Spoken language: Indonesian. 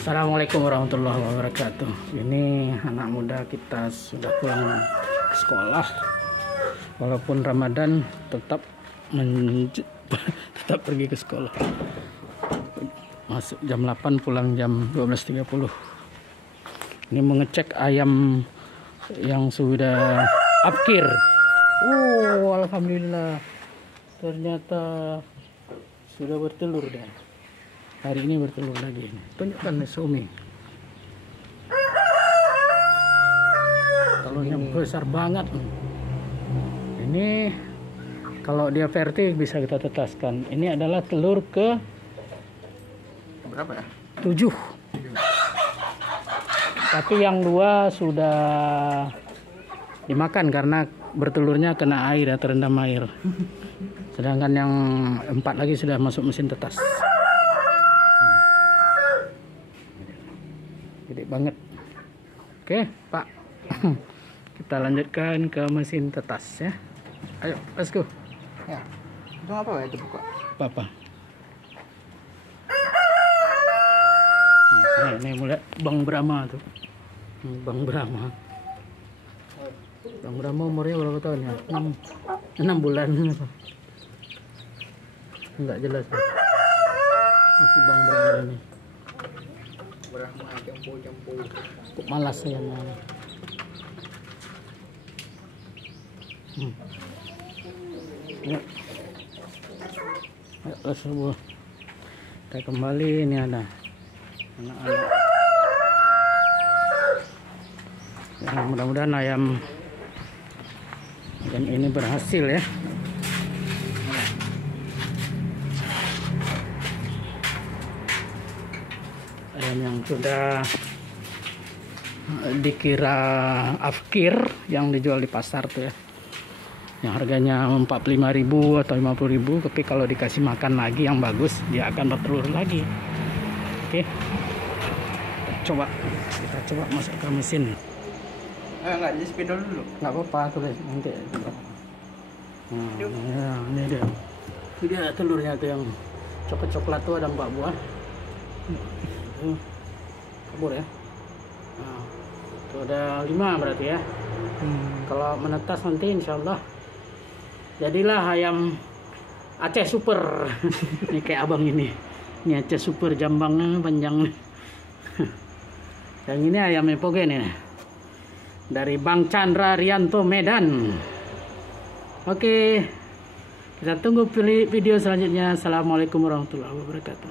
Assalamualaikum warahmatullahi wabarakatuh. Ini anak muda kita sudah pulang ke sekolah. Walaupun Ramadan tetap tetap pergi ke sekolah. Masuk jam 8, pulang jam 12.30. Ini mengecek ayam yang sudah apkir. Oh, alhamdulillah. Ternyata sudah bertelur dah. Hari ini bertelur lagi. Tunjukkan Sumi. Telurnya besar banget. Ini kalau dia vertik bisa kita tetaskan. Ini adalah telur ke berapa ya? 7. Tapi yang 2 sudah dimakan karena bertelurnya kena air ya, terendam air. Sedangkan yang 4 lagi sudah masuk mesin tetas. Gede banget. Oke, Pak. Kita lanjutkan ke mesin tetas ya. Ayo, let's go. Ya. Itu apa ya itu buka? Apa? Ini mulai Bang Brahma tuh. Bang Brahma. Bang Brahma umurnya berapa tahun ya? 6 bulan. Enggak jelas. Masih Bang Brahma ini. Brahma jampu. Kok malas ya. Ya. Ya, tersebut. Kita kembali, ini ada anak-anak. Ya, mudah-mudahan ayam ini berhasil ya. Ayam yang sudah dikira afkir yang dijual di pasar tuh ya, yang harganya 45.000 atau 50.000, tapi kalau dikasih makan lagi yang bagus dia akan bertelur lagi. Oke, kita coba masuk ke mesin. Enggak, di spidol dulu. Nggak apa-apa, tulis nanti. Ya, ini dia. Ini dia telurnya tuh yang coklat tuh, ada 4 buah. Kabur ya. Nah, itu ada 5 berarti ya. Kalau menetas nanti insyaallah jadilah ayam Aceh Super. Ini kayak abang ini. Ini Aceh Super, jambangnya panjang. Yang ini ayam epoge nih. Dari Bang Chandra Rianto Medan. Oke. Kita tunggu video selanjutnya. Assalamualaikum warahmatullahi wabarakatuh.